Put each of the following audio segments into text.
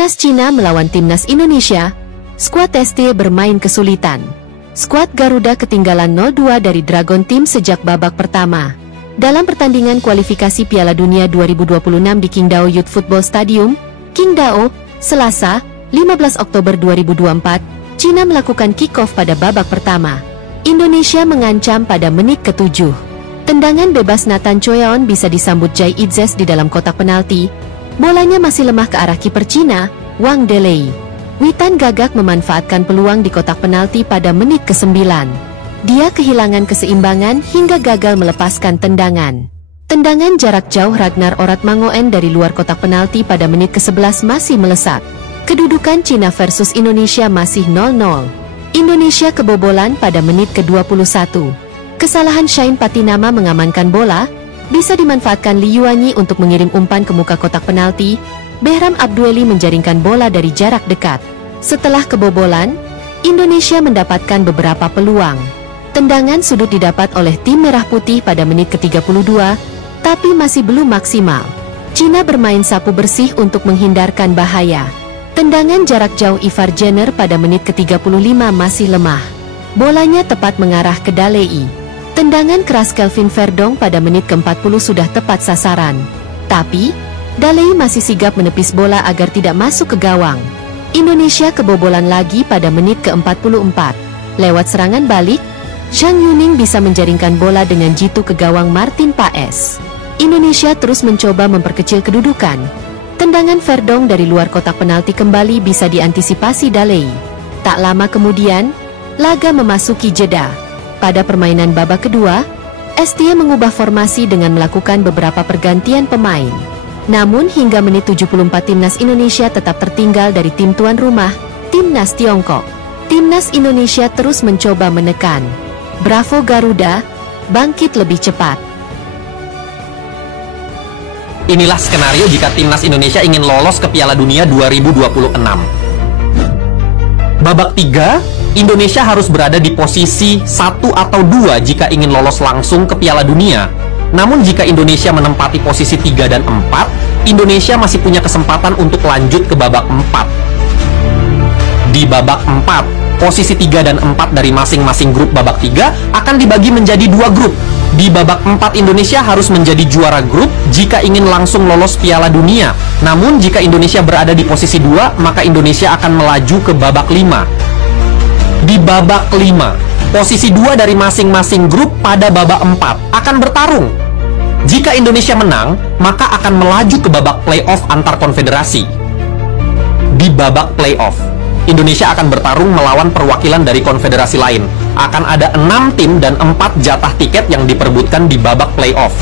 Timnas Cina melawan Timnas Indonesia, skuad ST bermain kesulitan. Skuad Garuda ketinggalan 0-2 dari Dragon Team sejak babak pertama. Dalam pertandingan kualifikasi Piala Dunia 2026 di Qingdao Youth Football Stadium, Qingdao, Selasa, 15 Oktober 2024, Cina melakukan kick-off pada babak pertama. Indonesia mengancam pada menit ke-7. Tendangan bebas Nathan Choeon bisa disambut Jai Itzes di dalam kotak penalti. Bolanya masih lemah ke arah kiper Cina, Wang Delei. Witan gagak memanfaatkan peluang di kotak penalti pada menit ke-9. Dia kehilangan keseimbangan hingga gagal melepaskan tendangan. Tendangan jarak jauh Ragnar Oratmangoen dari luar kotak penalti pada menit ke-11 masih melesat. Kedudukan Cina versus Indonesia masih 0-0. Indonesia kebobolan pada menit ke-21. Kesalahan Shain Patinama mengamankan bola bisa dimanfaatkan Li Yuanyi untuk mengirim umpan ke muka kotak penalti. Behram Abdueli menjaringkan bola dari jarak dekat. Setelah kebobolan, Indonesia mendapatkan beberapa peluang. Tendangan sudut didapat oleh tim Merah Putih pada menit ke-32, tapi masih belum maksimal. Cina bermain sapu bersih untuk menghindarkan bahaya. Tendangan jarak jauh Ivar Jenner pada menit ke-35 masih lemah. Bolanya tepat mengarah ke Dalei. Tendangan keras Kelvin Verdong pada menit ke-40 sudah tepat sasaran. Tapi, Dalei masih sigap menepis bola agar tidak masuk ke gawang. Indonesia kebobolan lagi pada menit ke-44. Lewat serangan balik, Zhang Yuning bisa menjaringkan bola dengan jitu ke gawang Martin Paes. Indonesia terus mencoba memperkecil kedudukan. Tendangan Verdong dari luar kotak penalti kembali bisa diantisipasi Dalei. Tak lama kemudian, laga memasuki jeda. Pada permainan babak kedua, ST mengubah formasi dengan melakukan beberapa pergantian pemain. Namun hingga menit 74 Timnas Indonesia tetap tertinggal dari tim tuan rumah, Timnas Tiongkok. Timnas Indonesia terus mencoba menekan. Bravo Garuda, bangkit lebih cepat. Inilah skenario jika Timnas Indonesia ingin lolos ke Piala Dunia 2026. Babak 3, Indonesia harus berada di posisi 1 atau 2 jika ingin lolos langsung ke Piala Dunia. Namun jika Indonesia menempati posisi 3 dan 4, Indonesia masih punya kesempatan untuk lanjut ke babak 4. Di babak 4, posisi 3 dan 4 dari masing-masing grup babak 3 akan dibagi menjadi 2 grup. Di babak 4 Indonesia harus menjadi juara grup jika ingin langsung lolos Piala Dunia. Namun jika Indonesia berada di posisi 2, maka Indonesia akan melaju ke babak 5. Di babak 5, posisi 2 dari masing-masing grup pada babak 4 akan bertarung. Jika Indonesia menang, maka akan melaju ke babak playoff antar konfederasi. Di babak playoff, Indonesia akan bertarung melawan perwakilan dari konfederasi lain. Akan ada 6 tim dan 4 jatah tiket yang diperebutkan di babak playoff.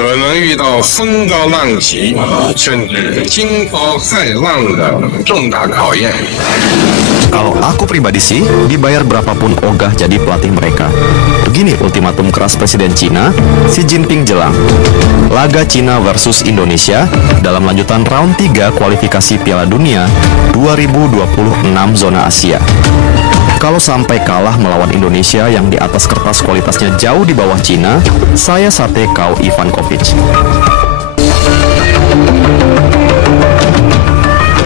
可能遇到风高浪急，甚至惊涛骇浪的重大考验。 Kalau aku pribadi sih, dibayar berapapun ogah jadi pelatih mereka. Begini ultimatum keras Presiden Cina, Xi Jinping jelang. Laga Cina versus Indonesia dalam lanjutan round 3 kualifikasi Piala Dunia 2026 zona Asia. Kalau sampai kalah melawan Indonesia yang di atas kertas kualitasnya jauh di bawah Cina, saya sate kau Ivankovic.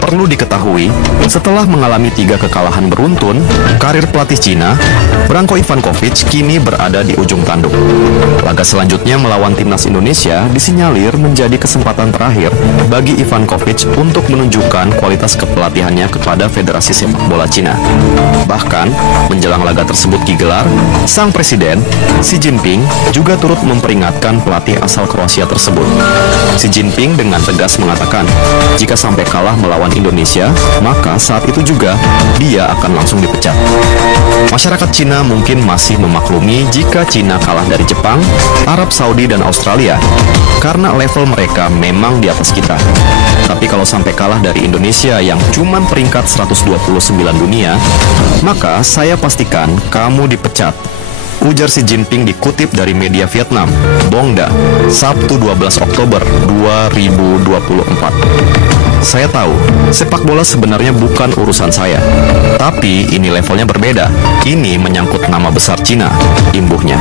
Perlu diketahui, setelah mengalami 3 kekalahan beruntun, karir pelatih Cina, Branko Ivankovic kini berada di ujung tanduk. Laga selanjutnya melawan Timnas Indonesia disinyalir menjadi kesempatan terakhir bagi Ivankovic untuk menunjukkan kualitas kepelatihannya kepada Federasi Sepak Bola Cina. Bahkan, menjelang laga tersebut digelar, sang presiden, Xi Jinping, juga turut memperingatkan pelatih asal Kroasia tersebut. Xi Jinping dengan tegas mengatakan, jika sampai kalah melawan Indonesia, maka saat itu juga dia akan langsung dipecat. Masyarakat Cina mungkin masih memaklumi jika Cina kalah dari Jepang, Arab Saudi, dan Australia, karena level mereka memang di atas kita. Tapi kalau sampai kalah dari Indonesia yang cuman peringkat 129 dunia, maka saya pastikan kamu dipecat. Ujar Xi Jinping dikutip dari media Vietnam, Bongda, Sabtu 12 Oktober 2024. saya tahu, sepak bola sebenarnya bukan urusan saya. Tapi ini levelnya berbeda. Ini menyangkut nama besar Cina, imbuhnya.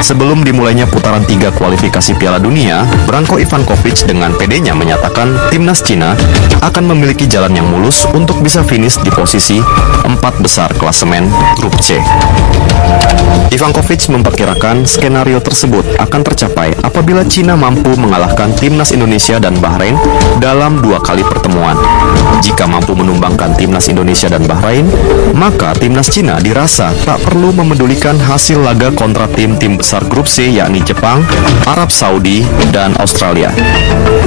Sebelum dimulainya putaran 3 kualifikasi Piala Dunia, Branko Ivankovic dengan pedenya menyatakan timnas Cina akan memiliki jalan yang mulus untuk bisa finish di posisi 4 besar klasemen grup C. Ivankovic memperkirakan skenario tersebut akan tercapai apabila Cina mampu mengalahkan timnas Indonesia dan Bahrain dalam 2 kali pertemuan. Jika mampu menumbangkan timnas Indonesia dan Bahrain, maka timnas Cina dirasa tak perlu memedulikan hasil laga kontra tim-tim besar grup C, yakni Jepang, Arab Saudi, dan Australia.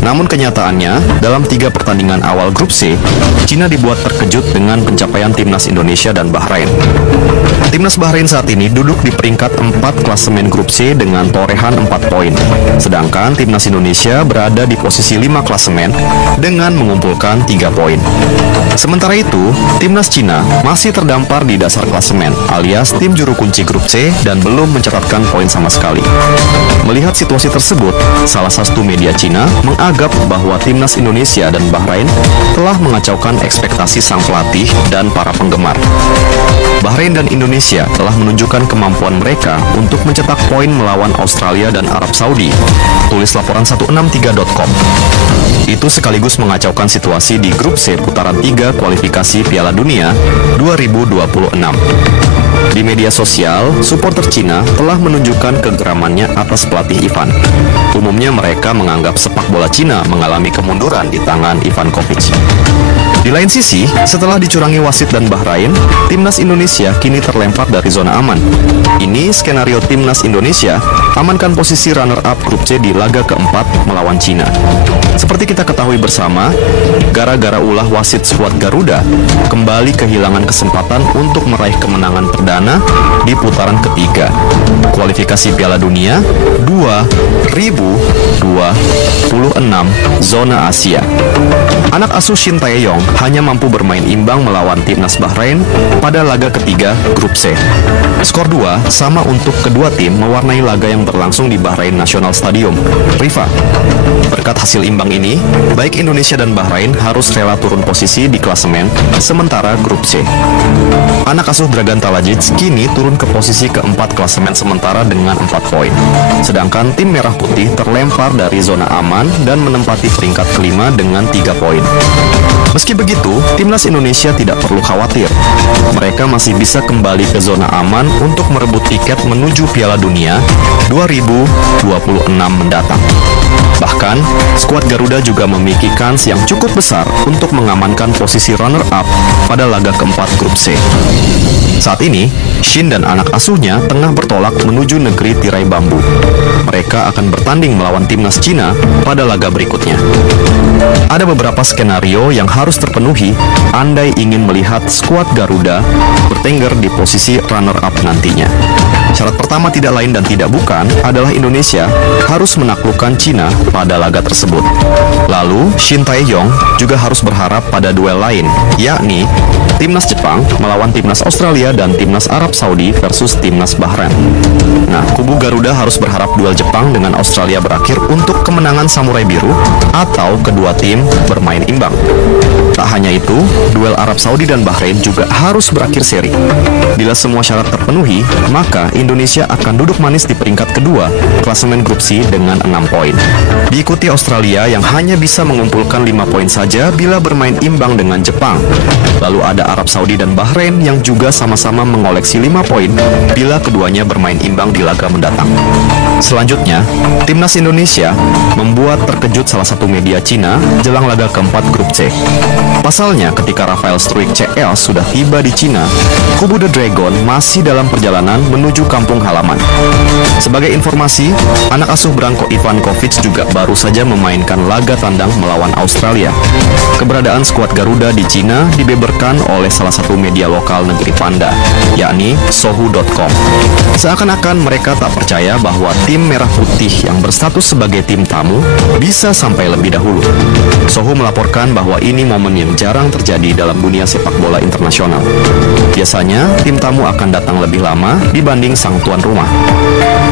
Namun kenyataannya, dalam 3 pertandingan awal grup C, Cina dibuat terkejut dengan pencapaian timnas Indonesia dan Bahrain. Timnas Bahrain saat ini duduk di peringkat 4 klasemen grup C dengan torehan 4 poin. Sedangkan timnas Indonesia berada di posisi 5 klasemen dengan mengumpulkan 3 poin. Sementara itu, timnas Cina masih terdampar di dasar klasemen alias tim juru kunci grup C dan belum mencatatkan poin sama sekali. Melihat situasi tersebut, salah satu media Cina menganggap bahwa timnas Indonesia dan Bahrain telah mengacaukan ekspektasi sang pelatih dan para penggemar. Bahrain dan Indonesia telah menunjukkan kemampuan mereka untuk mencetak poin melawan Australia dan Arab Saudi, tulis laporan 163.com. Itu sekaligus mengacaukan situasi di grup C putaran 3 kualifikasi Piala Dunia 2026. Di media sosial, supporter Cina telah menunjukkan kegeramannya atas pelatih Ivan. Umumnya mereka menganggap sepak bola Cina mengalami kemunduran di tangan Ivankovic. Di lain sisi, setelah dicurangi wasit dan Bahrain, timnas Indonesia kini terlempar dari zona aman. Ini skenario timnas Indonesia amankan posisi runner-up grup C di laga keempat melawan Cina. Seperti kita ketahui bersama, gara-gara ulah wasit skuad Garuda kembali kehilangan kesempatan untuk meraih kemenangan perdana di putaran ketiga kualifikasi Piala Dunia 2026 zona Asia. Anak asuh Shin Tae-yong hanya mampu bermain imbang melawan timnas Bahrain pada laga ketiga grup C. Skor 2 sama untuk kedua tim mewarnai laga yang berlangsung di Bahrain National Stadium, Rifa. Berkat hasil imbang ini, baik Indonesia dan Bahrain harus rela turun posisi di klasemen sementara grup C. Anak asuh Dragan Talajic kini turun ke posisi keempat klasemen sementara dengan 4 poin. Sedangkan tim Merah Putih terlempar dari zona aman dan menempati peringkat kelima dengan 3 poin. Meski begitu, timnas Indonesia tidak perlu khawatir. Mereka masih bisa kembali ke zona aman untuk merebut tiket menuju Piala Dunia 2026 mendatang. Bahkan, skuad Garuda juga memiliki kans yang cukup besar untuk mengamankan posisi runner-up pada laga keempat grup C. Saat ini, Shin dan anak asuhnya tengah bertolak menuju negeri tirai bambu. Mereka akan bertanding melawan timnas Cina pada laga berikutnya. Ada beberapa skenario yang harus terpenuhi andai ingin melihat skuad Garuda bertengger di posisi runner-up nantinya. Syarat pertama tidak lain dan tidak bukan adalah Indonesia harus menaklukkan Cina pada laga tersebut. Lalu, Shin Tae-yong juga harus berharap pada duel lain, yakni timnas Jepang melawan timnas Australia dan timnas Arab Saudi versus timnas Bahrain. Nah, kubu Garuda harus berharap duel Jepang dengan Australia berakhir untuk kemenangan Samurai Biru atau kedua tim bermain imbang. Tak hanya itu, duel Arab Saudi dan Bahrain juga harus berakhir seri. Bila semua syarat terpenuhi, maka Indonesia akan duduk manis di peringkat kedua klasemen grup C dengan 6 poin. Diikuti Australia yang hanya bisa mengumpulkan 5 poin saja bila bermain imbang dengan Jepang. Lalu ada Arab Saudi dan Bahrain yang juga sama-sama mengoleksi 5 poin bila keduanya bermain imbang di laga mendatang. Selanjutnya, timnas Indonesia membuat terkejut salah satu media Cina jelang laga keempat grup C. Pasalnya, ketika Rafael Struijk CL sudah tiba di Cina, kubu The Dragon masih dalam perjalanan menuju kampung halaman. Sebagai informasi, anak asuh Branko Ivankovic juga baru saja memainkan laga tandang melawan Australia. Keberadaan skuad Garuda di Cina dibeberkan oleh salah satu media lokal negeri Panda, yakni Sohu.com. Seakan-akan mereka tak percaya bahwa tim Merah Putih yang berstatus sebagai tim tamu bisa sampai lebih dahulu. Sohu melaporkan bahwa ini momen yang jarang terjadi dalam dunia sepak bola internasional. Biasanya, tim tamu akan datang lebih lama dibanding sang tuan rumah.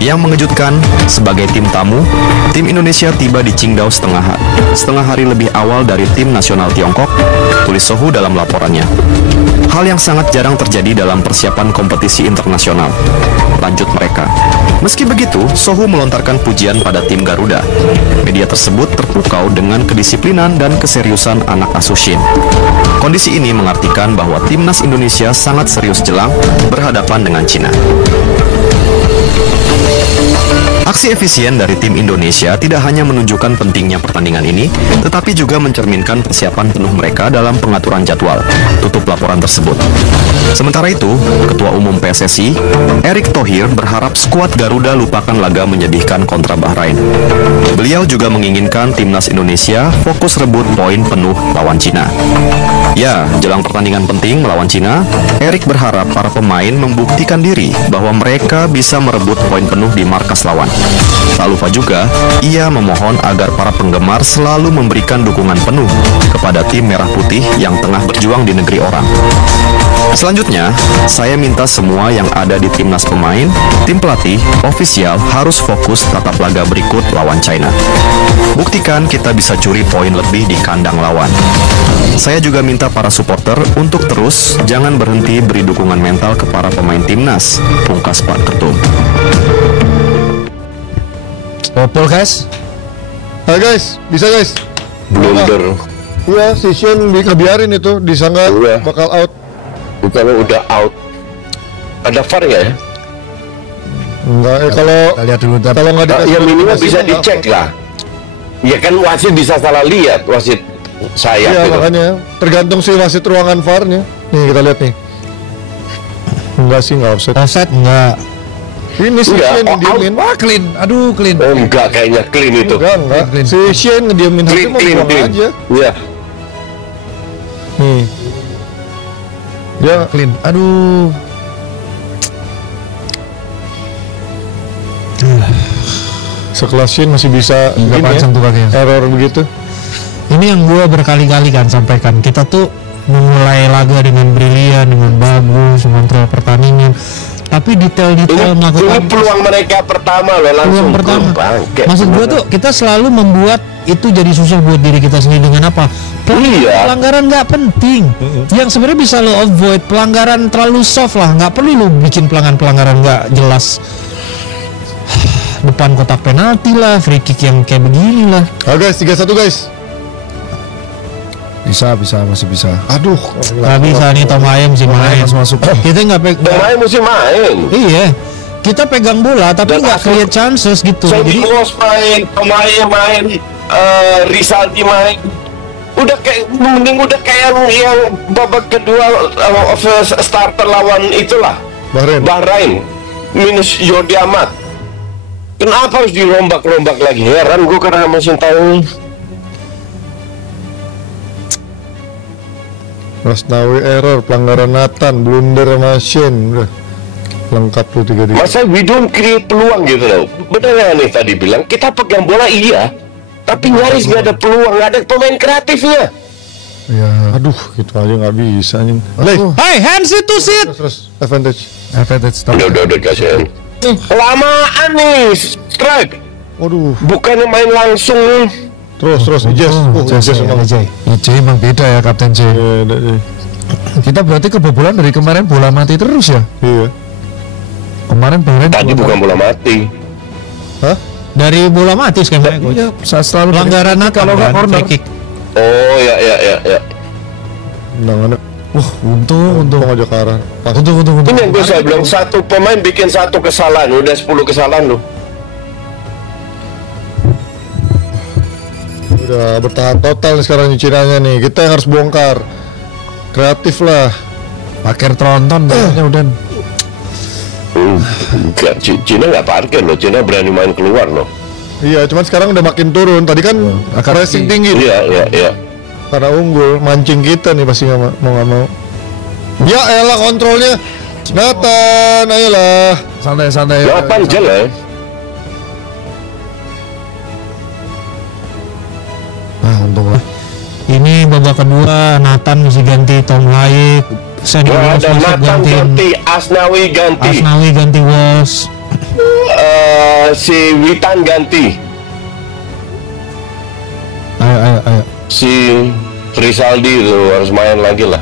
Yang mengejutkan, sebagai tim tamu, tim Indonesia tiba di Qingdao setengah hari lebih awal dari tim nasional Tiongkok, tulis Sohu dalam laporannya. Hal yang sangat jarang terjadi dalam persiapan kompetisi internasional. Lanjut mereka. Meski begitu, Sohu melontarkan pujian pada tim Garuda. Media tersebut terpukau dengan kedisiplinan dan keseriusan anak asuh Shin. Kondisi ini mengartikan bahwa timnas Indonesia sangat serius jelang berhadapan dengan Cina. Aksi efisien dari tim Indonesia tidak hanya menunjukkan pentingnya pertandingan ini, tetapi juga mencerminkan persiapan penuh mereka dalam pengaturan jadwal. Tutup laporan tersebut. Sementara itu, Ketua Umum PSSI, Erick Thohir berharap skuad Garuda lupakan laga menyedihkan kontra Bahrain. Beliau juga menginginkan timnas Indonesia fokus rebut poin penuh lawan Cina. Ya, jelang pertandingan penting melawan Cina, Erick berharap para pemain membuktikan diri bahwa mereka bisa merebut poin penuh di markas lawan. Tak lupa juga, ia memohon agar para penggemar selalu memberikan dukungan penuh kepada tim Merah Putih yang tengah berjuang di negeri orang. Selanjutnya, saya minta semua yang ada di timnas pemain, tim pelatih, ofisial harus fokus tatap laga berikut lawan China. Buktikan kita bisa curi poin lebih di kandang lawan. Saya juga minta para supporter untuk terus jangan berhenti beri dukungan mental ke para pemain timnas, pungkas Pak Ketum. Popol guys. Hai guys, bisa guys. Blunder. Iya, si Shin dikebiarin itu, disangka bakal out. Kalau udah out, ada VAR nggak ya? Enggak, kalau Kita lihat dulu. kalau nggak dikasih Ya minimal notifikasi bisa nggak dicek lah. Ya kan wasit bisa salah lihat, wasit saya Iya, gitu. makanya tergantung si wasit ruangan VAR-nya. Nih kita lihat nih. Enggak sih, nggak offset. Offset enggak. Ini si Enggak, Shin out. ngediemin. Wah, clean. Aduh, clean. Oh enggak, kayaknya clean itu. Enggak. Clean. Si Shin ngediemin hakim mau buang aja. Iya. Nih. Dia Clean. Aduh. sekelas Shin masih bisa Nggak gini panjang tuh kakinya. error begitu. Ini yang gue berkali-kali kan sampaikan. Kita tuh memulai laga dengan brilian, dengan bagus, mengontrol pertandingan. Tapi detail-detail Ini melakukan peluang mereka pertama loh, langsung peluang pertama. bangke. Maksud gue tuh kita selalu membuat itu jadi susah buat diri kita sendiri dengan apa? Iya. Pelanggaran nggak penting. Yang sebenarnya bisa lo avoid, pelanggaran terlalu soft lah, nggak perlu lo bikin pelanggaran nggak jelas. Depan kotak penalti lah, free kick yang kayak begini lah. Ah guys, 3-1 guys. Bisa, masih bisa. Aduh, Nggak bisa nih Tom Ayem sih main. masuk. Kita nggak Pemain mesti main. Iya, kita pegang bola tapi Dan nggak create chances gitu. Sandy Jadi Bos main, pemain main, Rizaldi main. Udah kayak mending udah kayak yang babak kedua starter lawan itulah Bahrain minus Jordi Amat. Kenapa harus dirombak-rombak lagi? Heran gue karena masih tahu. Rasnawi error, pelanggaran Nathan, blunder sama Shin, udah lengkap tuh 3-3. Masa we don't create peluang gitu loh. Bener ya nih tadi bilang kita pegang bola iya, tapi nyaris nggak ada peluang, nggak ada pemain kreatifnya. Ya, aduh, gitu aja nggak bisa nih. hey, hands itu sit. Terus advantage. Udah kasihan. Kelamaan nih strike. Waduh, Bukannya main langsung nih. terus Ijaz. Ijaz emang. IJ emang beda ya Kapten J. Iya. Kita berarti kebobolan dari kemarin bola mati terus ya. Iya. Kemarin Tadi bukan bola mati. Hah? dari bola mati sekarang. Iya, saya selalu Pelanggaran kalau nggak corner. Oh ya. Tendangannya. Wah, untung aja ke arah. Pas. Untung. Ini yang gue saya bilang, satu pemain bikin satu kesalahan, udah 10 kesalahan loh. Udah bertahan total nih sekarang Cina-nya nih. Kita yang harus bongkar. Kreatif lah. Pakai tronton kayaknya udah. Enggak, Cina nggak parkir loh, Cina berani main keluar loh. Iya, cuman sekarang udah makin turun. Tadi kan pressing tinggi. Iya. Karena unggul, mancing kita nih pasti mau nggak mau. Ya elah kontrolnya. Nathan, ayolah. Santai. 8 jelek. Nah, untung lah. Ini babak kedua, Nathan mesti ganti Tom Laik, Sandy Walsh Ada masuk Nathan ganti, Asnawi ganti. Walsh. si Witan ganti. Ayo. Si Rizaldi itu harus main lagi lah.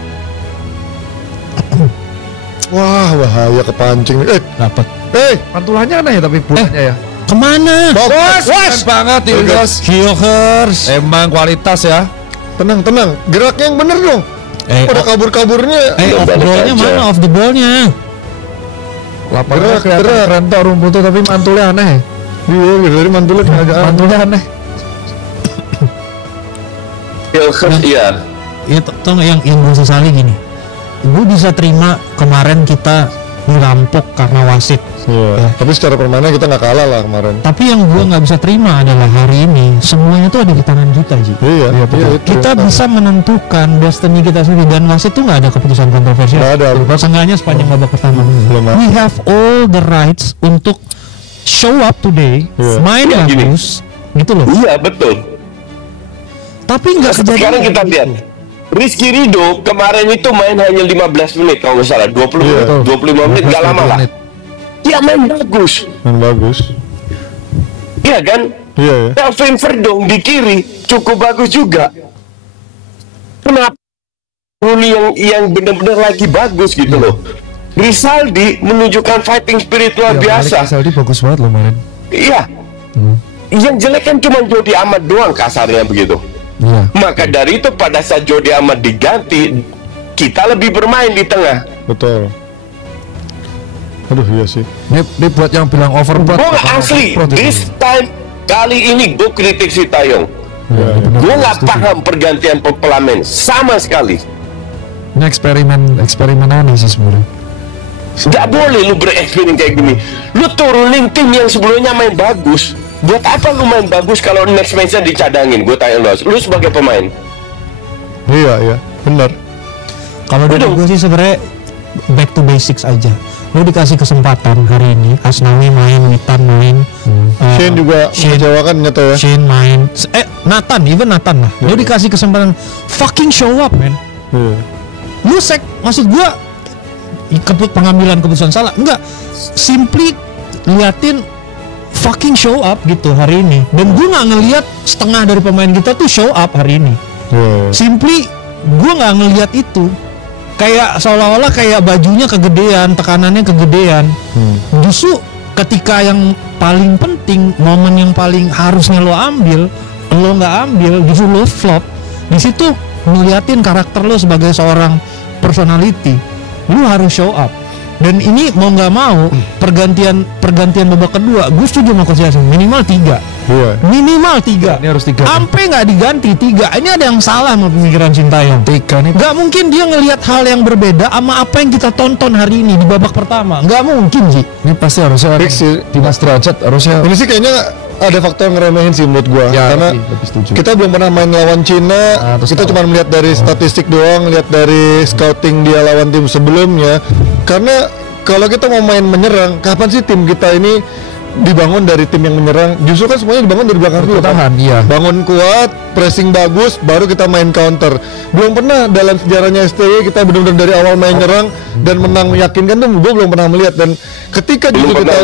Wah, bahaya kepancing. Dapat. Pantulannya aneh ya tapi bulannya ya. Kemana? Bos, keren banget Ilgas. Hilgers. Emang kualitas ya. Tenang. Geraknya yang bener dong. Pada kabur-kaburnya. Off the ball-nya mana? Off the ball-nya. Lapangannya kelihatan keren tuh rumput tuh tapi mantulnya aneh. Iya, dari mantulnya agak Mantulnya aneh. Iya. Itu tuh yang gue sesali gini. Gue bisa terima kemarin kita dirampok karena wasit. Iya. Tapi secara permainan kita nggak kalah lah kemarin. Tapi yang gue nggak bisa terima adalah hari ini semuanya tuh ada di tangan kita, Ji. Iya, betul. Kita bisa menentukan destiny kita sendiri dan wasit tuh nggak ada keputusan kontroversial. Nggak ada. Seenggaknya sepanjang babak pertama. We have all the rights untuk show up today, main bagus, gitu loh. Iya betul. Tapi nggak kejadian. Sekarang kita lihat. Rizky Ridho kemarin itu main hanya 15 menit kalau nggak salah, 25 menit, nggak lama lah. Dia main bagus. Iya kan? Iya. Kelvin Verdong di kiri cukup bagus juga. Kenapa Rooney yang benar-benar lagi bagus gitu loh. Rizaldi menunjukkan fighting spirit luar biasa. Rizaldi bagus banget loh kemarin. Iya. Yang jelek kan cuma Jody Amat doang kasarnya begitu. Iya. Maka dari itu pada saat Jody Amat diganti, kita lebih bermain di tengah. Betul. Aduh iya sih. Ini buat yang bilang overboard. Gue asli, this time kali ini gue kritik si Taeyong. Gue nggak paham pergantian pemain sama sekali. Ini eksperimen aneh sih sebenarnya. Nggak boleh lu bereksperimen kayak gini. Lu turunin tim yang sebelumnya main bagus. Buat apa lu main bagus kalau next match-nya dicadangin? Gue tanya lu sebagai pemain. Iya, benar. Kalau dari gue sih sebenarnya back to basics aja. Lu dikasih kesempatan hari ini, Asnawi main, Witan main, Shane juga mengecewakan nyata ya. Shane main, even Nathan lah. Lu dikasih kesempatan, fucking show up, man. Lu maksud gue pengambilan keputusan salah, enggak. Simply liatin fucking show up gitu hari ini. Dan gue nggak ngelihat setengah dari pemain kita tuh show up hari ini. Simply gue nggak ngelihat itu. Kayak seolah-olah kayak bajunya kegedean, tekanannya kegedean. Justru ketika yang paling penting, momen yang paling harusnya lo ambil, lo nggak ambil, justru lo flop. Di situ ngeliatin karakter lo sebagai seorang personality. Lo harus show up. Dan ini mau nggak mau pergantian babak kedua, gue setuju sama Coach Yasin, minimal 3. Minimal 3. Ini harus 3. Sampai nggak diganti 3. Ini ada yang salah sama pemikiran Sintayong. 3 nih. Nggak mungkin dia ngelihat hal yang berbeda sama apa yang kita tonton hari ini di babak pertama. Nggak mungkin sih. Ini pasti harusnya di Mas Derajat harusnya. Ini sih kayaknya ada faktor ngeremehin sih menurut gua ya, karena kita belum pernah main lawan Cina, kita cuma melihat dari statistik doang, lihat dari scouting dia lawan tim sebelumnya. Karena kalau kita mau main menyerang, kapan sih tim kita ini dibangun dari tim yang menyerang? Justru kan semuanya dibangun dari belakang dulu. Tahan, iya. Bangun kuat, pressing bagus, baru kita main counter. Belum pernah dalam sejarahnya STY kita benar-benar dari awal main nyerang dan menang meyakinkan tuh gue belum pernah melihat. Dan ketika justru kita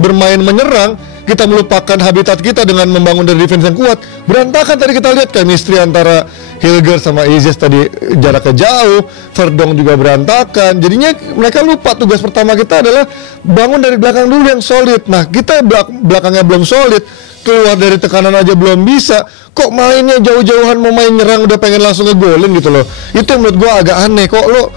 bermain menyerang, kita melupakan habitat kita dengan membangun dari defense yang kuat. Berantakan tadi kita lihat chemistry antara Hilgers sama Izes tadi jaraknya jauh, Verdong juga berantakan. Jadinya mereka lupa tugas pertama kita adalah bangun dari belakang dulu yang solid. Nah, kita belakangnya belum solid, keluar dari tekanan aja belum bisa. Kok mainnya jauh-jauhan mau main nyerang udah pengen langsung ngegolin gitu loh. Itu yang menurut gua agak aneh. Kok lo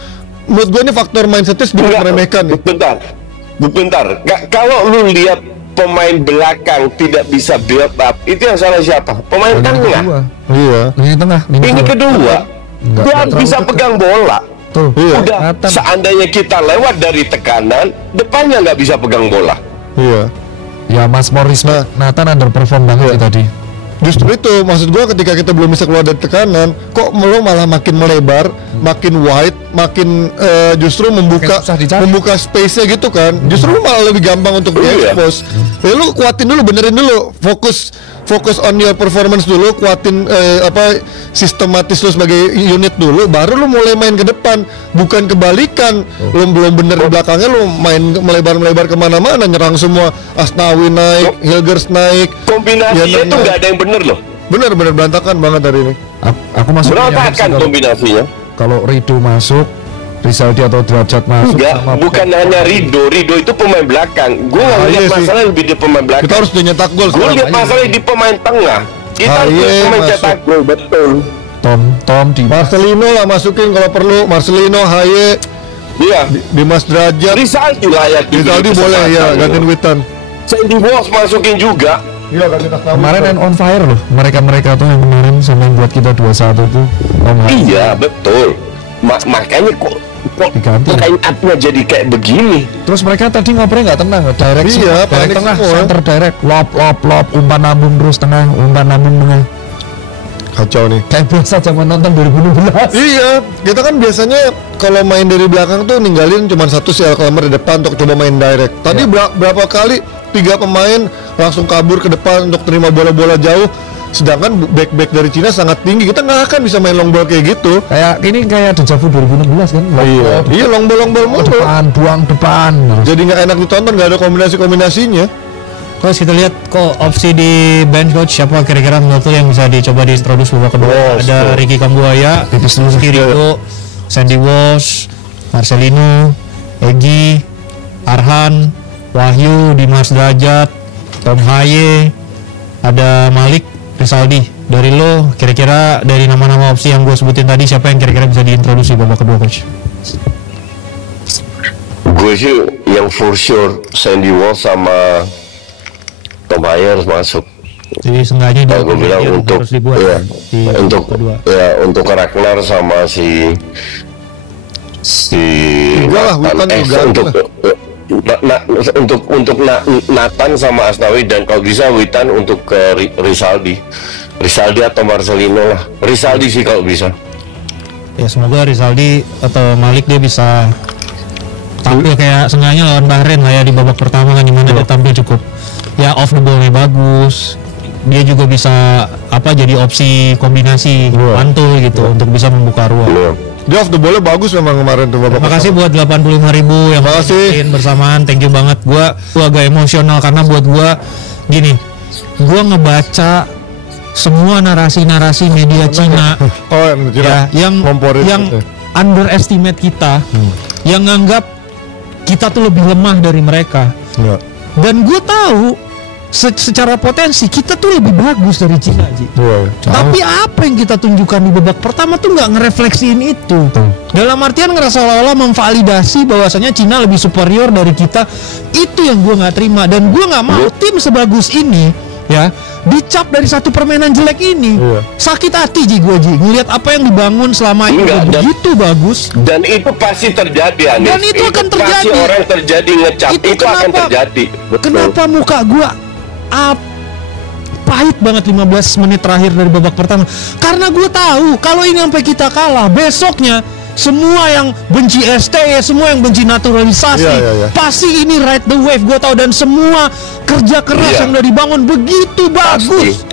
menurut gua ini faktor mindsetnya sedikit meremehkan nih. Bentar. Kalau lu lihat pemain belakang tidak bisa build up, itu yang salah siapa? Pemain tengah. Iya. Lini tengah. Ini kedua, dia bisa pegang bola. Tuh. Udah, seandainya kita lewat dari tekanan, depannya nggak bisa pegang bola. Iya. Ya Mas Morris, Nathan underperform banget tadi. Justru itu maksud gua ketika kita belum bisa keluar dari tekanan, kok lo malah makin melebar, makin wide, makin justru membuka space-nya gitu kan. Justru lo malah lebih gampang untuk di-expose. Ya lo kuatin dulu, benerin dulu, fokus fokus on your performance dulu, kuatin sistematis lu sebagai unit dulu, baru lu mulai main ke depan, bukan kebalikan. Lu belum bener di belakangnya lu main melebar kemana-mana, nyerang semua, Asnawi naik, Hilgers naik, kombinasinya itu nggak ada yang bener loh. Bener berantakan banget hari ini. Aku masuk berantakan kombinasinya. Kalau Rido masuk, Rizaldi atau Derajat masuk. Enggak, bukan hanya Rido itu pemain belakang. Gue nggak lihat masalah lebih di pemain belakang. Kita harus nyetak gol. Gue lihat masalah di pemain tengah. Kita harus pemain cetak gol, betul. Tom di Marcelino lah masukin kalau perlu. Marcelino, Haye, iya, Dimas Derajat. Rizaldi layak. Rizaldi boleh ya, gantiin Witan. Sandy Walsh masukin juga. Iya, gantiin Asnawi. kemarin and on fire loh. Mereka tuh yang kemarin sama yang buat kita 2-1 tuh. Iya, betul. Makanya kok line up-nya jadi kayak begini. Terus mereka tadi ngobrolnya nggak tenang, direct tengah, semua. center direct, lob, umpan lambung terus tengah, umpan lambung tengah. Kacau nih. Kayak biasa zaman nonton 2016. Iya, kita kan biasanya kalau main dari belakang tuh ninggalin cuma satu si Alkmaar di depan untuk coba main direct. Tadi berapa kali 3 pemain langsung kabur ke depan untuk terima bola-bola jauh. Sedangkan back dari Cina sangat tinggi, kita nggak akan bisa main long ball kayak gitu. Kayak ini kayak dejavu 2016 kan? Iya, long ball mulu. Buang depan. Jadi nggak enak ditonton, nggak ada kombinasinya. Terus kita lihat kok opsi di bench coach siapa kira-kira menurut lo yang bisa dicoba diintroduce babak kedua. Ada Ricky Kambuaya, Rido, Sandy Walsh, Marcelino, Egy, Arhan, Wahyu, Dimas Derajat, Tom Haye, ada Malik, Rizaldi. Dari lo kira-kira dari nama-nama opsi yang gue sebutin tadi siapa yang kira-kira bisa diintroduksi babak kedua coach? Gue sih yang for sure Sandy Walsh sama Tom Haye harus masuk. Jadi seenggaknya dia gue bilang untuk harus dibuat untuk Ragnar sama si untuk Nathan sama Asnawi, dan kalau bisa Witan untuk ke Rizaldi atau Marcelino lah. Rizaldi sih kalau bisa. Ya semoga Rizaldi atau Malik dia bisa tampil kayak seenggaknya lawan Bahrain lah ya di babak pertama kan, dimana dia tampil cukup ya off the ball-nya bagus. Dia juga bisa jadi opsi kombinasi mantul gitu untuk bisa membuka ruang. Dia off the ball-nya bagus memang kemarin tuh babak. Terima kasih buat 85.000 yang masih bersamaan, thank you banget. Gua agak emosional karena buat gua gini, gua ngebaca semua narasi media Cina yang underestimate kita, yang nganggap kita tuh lebih lemah dari mereka. Dan gue tahu secara potensi kita tuh lebih bagus dari Cina, Ji. Tapi apa yang kita tunjukkan di babak pertama tuh nggak ngerefleksiin itu. Dalam artian ngerasa seolah-olah memvalidasi bahwasanya Cina lebih superior dari kita. Itu yang gue nggak terima, dan gue nggak mau tim sebagus ini ya dicap dari satu permainan jelek ini. Sakit hati gue ngelihat apa yang dibangun selama ini begitu bagus, dan itu pasti terjadi, Anis. Dan itu akan terjadi. Pasti orang terjadi ngecap itu akan terjadi. Kenapa muka gue pahit banget 15 menit terakhir dari babak pertama? Karena gue tahu kalau ini sampai kita kalah, besoknya semua yang benci STE, semua yang benci naturalisasi, pasti ini ride the wave, gue tahu. Dan semua kerja keras yang udah dibangun begitu bagus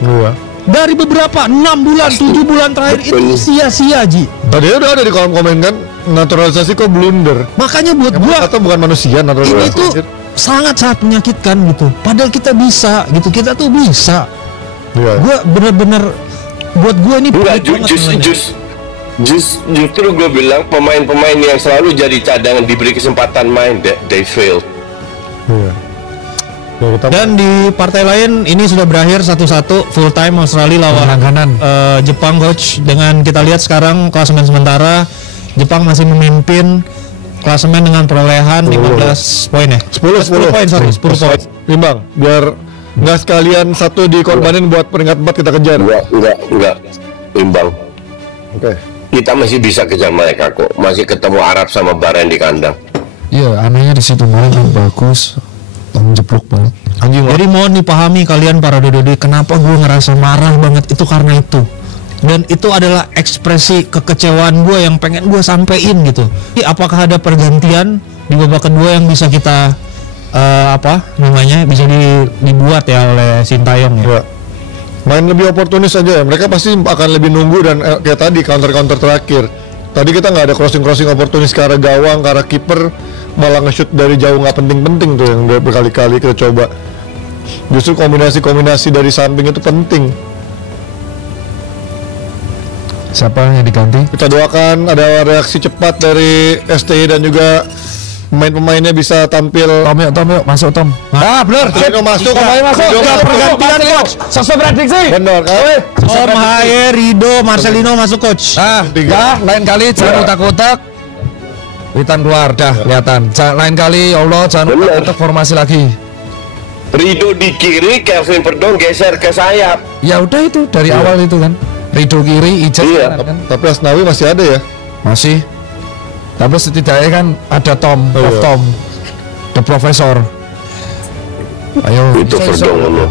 dari beberapa 6 bulan, 7 bulan terakhir itu sia-sia, Ji. Tadi udah ada di kolom komen kan, naturalisasi kok blunder. Makanya buat gue atau bukan manusia naturalisasi ini tuh sangat-sangat menyakitkan gitu. Padahal kita bisa gitu, kita tuh bisa. Gue bener-bener buat gue ini justru gue bilang pemain-pemain yang selalu jadi cadangan diberi kesempatan main, they failed. Dan di partai lain ini sudah berakhir 1-1 full time Australia lawan Jepang, coach. Dengan kita lihat sekarang klasemen sementara, Jepang masih memimpin klasemen dengan perolehan 15 poin ya. 10 poin. 10 poin. Imbang, biar nggak sekalian satu dikorbanin buat peringkat 4 kita kejar. Enggak. Imbang. Oke. Kita masih bisa kejar mereka kok. Masih ketemu Arab sama Bahrain di kandang. Iya, anehnya di situ main bagus. Jeblok banget. Jadi mohon dipahami kalian para dodode, kenapa gue ngerasa marah banget itu karena itu. Dan itu adalah ekspresi kekecewaan gue yang pengen gue sampein gitu. Apakah ada pergantian di babak kedua yang bisa kita bisa dibuat ya oleh Sintayong ya? Main lebih oportunis aja ya. Mereka pasti akan lebih nunggu dan kayak tadi counter terakhir. Tadi kita nggak ada crossing oportunis ke arah gawang, ke arah kiper, malah nge-shoot dari jauh nggak penting-penting tuh yang udah berkali-kali kita coba. Justru kombinasi dari samping itu penting. Siapa yang diganti? Kita doakan ada reaksi cepat dari STI dan juga pemain-pemainnya bisa tampil. Tom yuk, masuk Tom. Bener. Tom masuk. Udah pergantian coach. Sosok prediksi. Bener kan? Om Haye, Rido, Marcelino masuk coach. Lain kali jangan utak-utak. Witan keluar, dah kelihatan. Lain kali, ya Allah, jangan utak-utak formasi lagi. Rido di kiri, Kevin Perdong geser ke sayap. Ya udah itu dari awal itu kan. Rido kiri, Ijaz kan. Tapi Asnawi masih ada ya? Masih. Tapi setidaknya kan ada Tom, Tom, the Professor. Ayo. Itu Perdong dulu.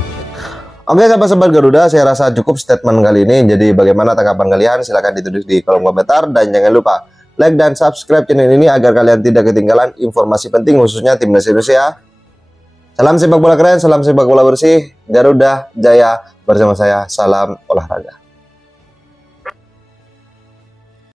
Oke sahabat-sahabat Garuda, saya rasa cukup statement kali ini. Jadi bagaimana tanggapan kalian? Silahkan ditulis di kolom komentar. Dan jangan lupa like dan subscribe channel ini agar kalian tidak ketinggalan informasi penting khususnya timnas Indonesia. Salam sepak bola keren, salam sepak bola bersih. Garuda Jaya bersama saya. Salam olahraga.